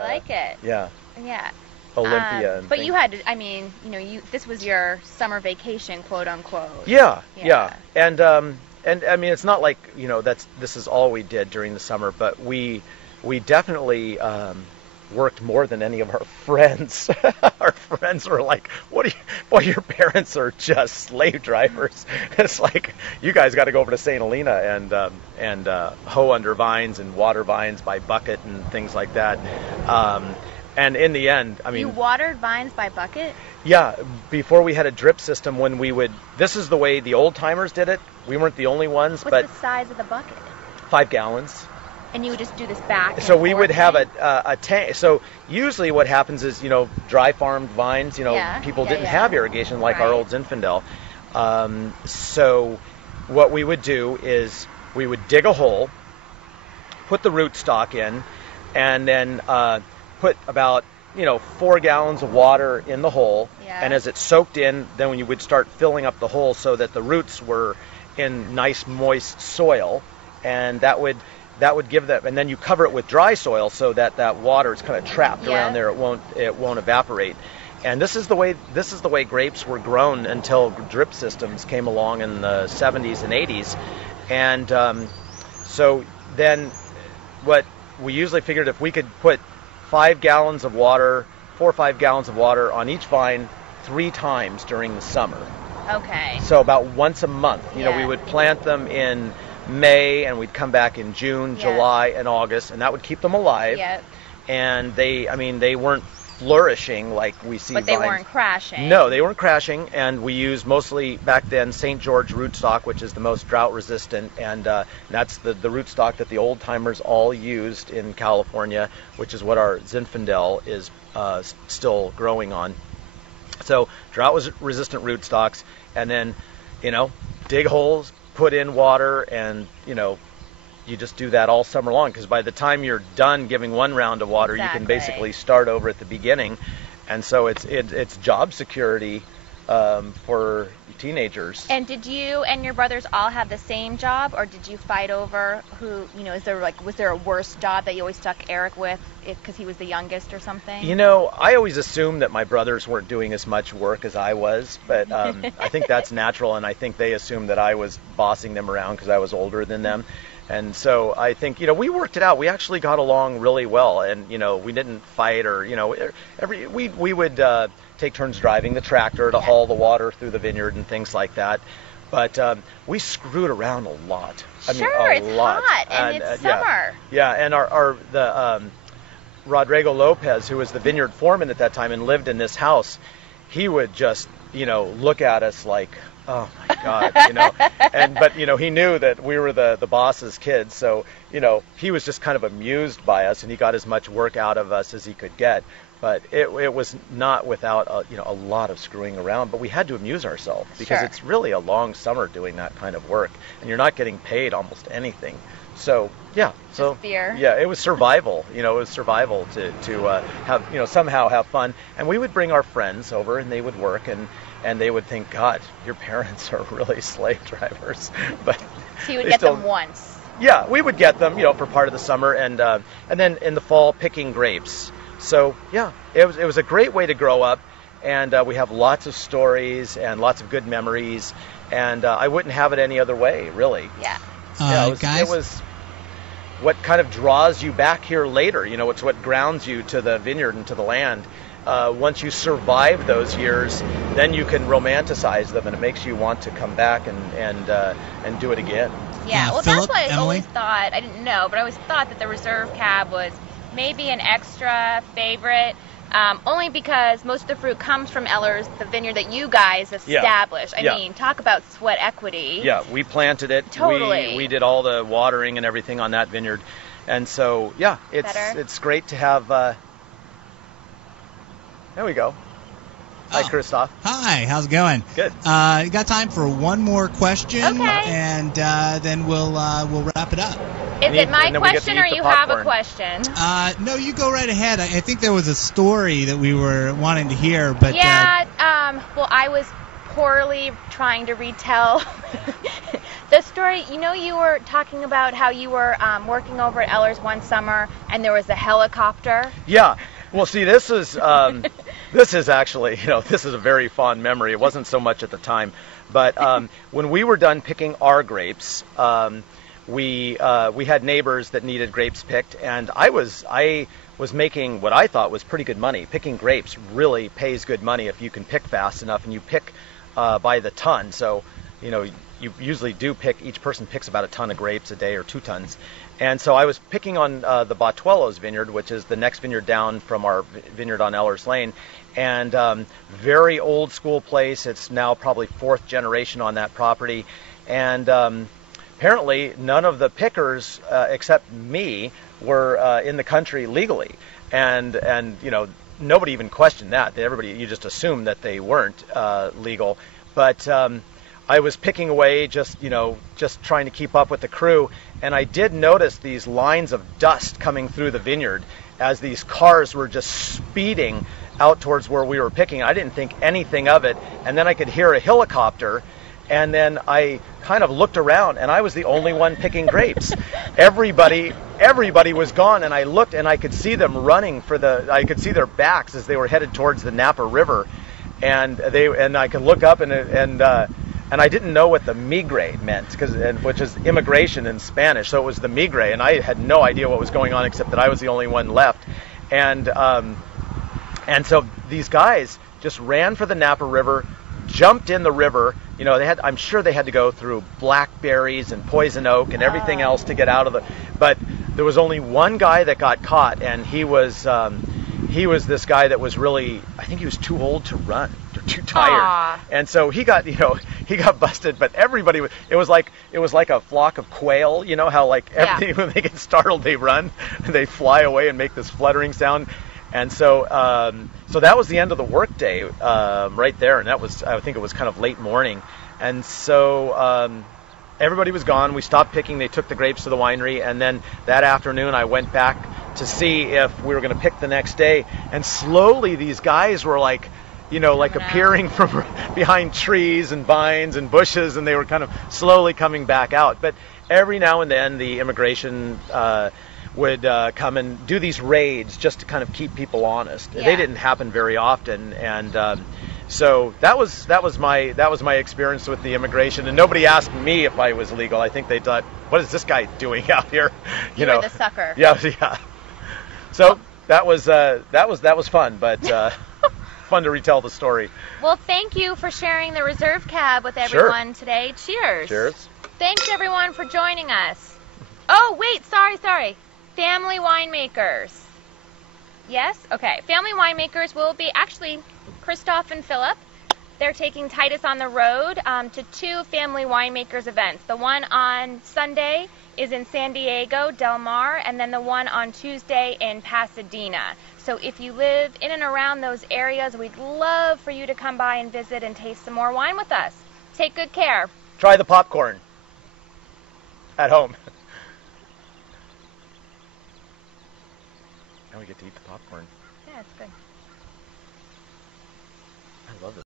I like it. Yeah. Yeah. Olympia. But you had, I mean, this was your summer vacation, quote unquote. Yeah. And I mean, it's not like, this is all we did during the summer, but we definitely worked more than any of our friends. Our friends were like, boy, your parents are just slave drivers. It's like, you guys got to go over to St. Helena and hoe under vines and water vines by bucket and things like that. And in the end, I mean... You watered vines by bucket? Yeah, before we had a drip system, when we would... This is the way the old-timers did it. We weren't the only ones, but... What's the size of the bucket? 5 gallons. And you would just do this back? So we would have a tank. So usually what happens is, dry farmed vines, people didn't have irrigation like our old Zinfandel. So what we would do is we would dig a hole, put the rootstock in, and then... put about 4 gallons of water in the hole, and as it soaked in, then when you would start filling up the hole so that the roots were in nice moist soil, and that would give them, and then you cover it with dry soil so that water is kind of trapped around there. It won't evaporate. And this is the way grapes were grown until drip systems came along in the 70s and 80s, and so then what we usually figured, if we could put 4 or 5 gallons of water on each vine 3 times during the summer. Okay. So about once a month. We would plant them in May, and we'd come back in June, July, and August, and that would keep them alive. Yep. And they weren't flourishing like we see vines. But they weren't crashing. No, they weren't crashing, and we used mostly back then St. George rootstock, which is the most drought resistant, and that's the rootstock that the old timers all used in California, which is what our Zinfandel is still growing on. So drought resistant rootstocks, and then dig holes, put in water, and you just do that all summer long, because by the time you're done giving one round of water, you can basically start over at the beginning. And so it's job security for teenagers. And did you and your brothers all have the same job, or did you fight over who, was there a worse job that you always stuck Eric with because he was the youngest or something? I always assumed that my brothers weren't doing as much work as I was, but I think that's natural, and I think they assumed that I was bossing them around because I was older than them. And so I think, we worked it out. We actually got along really well, and, we didn't fight or, we would take turns driving the tractor to haul the water through the vineyard and things like that. But we screwed around a lot. It's hot, and it's summer. Yeah, and Rodrigo Lopez, who was the vineyard foreman at that time and lived in this house, he would just, look at us like, oh my God, but he knew that we were the boss's kids, so he was just kind of amused by us, and he got as much work out of us as he could get. But it was not without a lot of screwing around, but we had to amuse ourselves because it's really a long summer doing that kind of work, and you're not getting paid almost anything. So fear. Yeah, it was survival. It was survival to have somehow have fun, and we would bring our friends over, and they would work, and they would think, God, your parents are really slave drivers. But so you would get them once. Yeah, we would get them, for part of the summer, and then in the fall picking grapes. So yeah, it was a great way to grow up, and we have lots of stories and lots of good memories, and I wouldn't have it any other way, really. Yeah. It was what kind of draws you back here later. It's what grounds you to the vineyard and to the land. Once you survive those years, then you can romanticize them, and it makes you want to come back and do it again. Yeah, well, Phillip, that's what I Emily? always thought. I didn't know, but I always thought that the Reserve Cab was maybe an extra favorite, only because most of the fruit comes from Eller's, the vineyard that you guys established. I mean, talk about sweat equity. Yeah, we planted it. Totally. We did all the watering and everything on that vineyard, and so it's great to have. There we go. Hi, Christoph. Hi, how's it going? Good. You got time for one more question, okay, and then we'll wrap it up. Is it my question, or you have a question? No, you go right ahead. I think there was a story that we were wanting to hear, but yeah. Well, I was poorly trying to retell The story, you were talking about how you were working over at Eller's one summer, and there was a helicopter. Yeah. Well, see, this is actually, this is a very fond memory. It wasn't so much at the time, but when we were done picking our grapes, we had neighbors that needed grapes picked, and I was making what I thought was pretty good money. Picking grapes really pays good money if you can pick fast enough, and you pick by the ton. So, you usually do pick, each person picks about a ton of grapes a day or 2 tons. And so I was picking on the Botuelos vineyard, which is the next vineyard down from our vineyard on Ellers Lane. And very old school place. It's now probably 4th generation on that property. And apparently none of the pickers except me were in the country legally. And nobody even questioned that. You just assumed that they weren't legal. But I was picking away, just trying to keep up with the crew, and I did notice these lines of dust coming through the vineyard as these cars were just speeding out towards where we were picking. I didn't think anything of it, and then I could hear a helicopter, and then I kind of looked around, and I was the only one picking grapes. Everybody was gone, and I looked, and I could see them running I could see their backs as they were headed towards the Napa River, and I could look up and I didn't know what the migre meant, which is immigration in Spanish. So it was the migre, and I had no idea what was going on except that I was the only one left. And so these guys just ran for the Napa River, jumped in the river. I'm sure they had to go through blackberries and poison oak and everything else to get out of but there was only one guy that got caught, and he was this guy that was really, I think he was too old to run, or too tired. Aww. And so he got busted, but everybody it was like a flock of quail, how everything, when they get startled they run, they fly away and make this fluttering sound. And so that was the end of the workday right there, and I think it was kind of late morning. And so everybody was gone. We stopped picking. They took the grapes to the winery, and then that afternoon I went back to see if we were going to pick the next day. And slowly these guys were appearing from behind trees and vines and bushes, and they were kind of slowly coming back out. But every now and then the immigration would come and do these raids just to kind of keep people honest. Yeah. They didn't happen very often, and so that was my experience with the immigration. And nobody asked me if I was legal. I think they thought, "What is this guy doing out here?" You were the sucker. Yeah. So that was fun, but fun to retell the story. Well, thank you for sharing the Reserve Cab with everyone today. Cheers. Cheers. Thanks everyone for joining us. Oh wait, sorry. Family winemakers. Yes? Okay. Family winemakers will be actually Christoph and Phillip. They're taking Titus on the road to 2 family winemakers events. The one on Sunday is in San Diego, Del Mar, and then the one on Tuesday in Pasadena. So if you live in and around those areas, we'd love for you to come by and visit and taste some more wine with us. Take good care. Try the popcorn at home. Now we get to eat the popcorn. Yeah, it's good. I love it.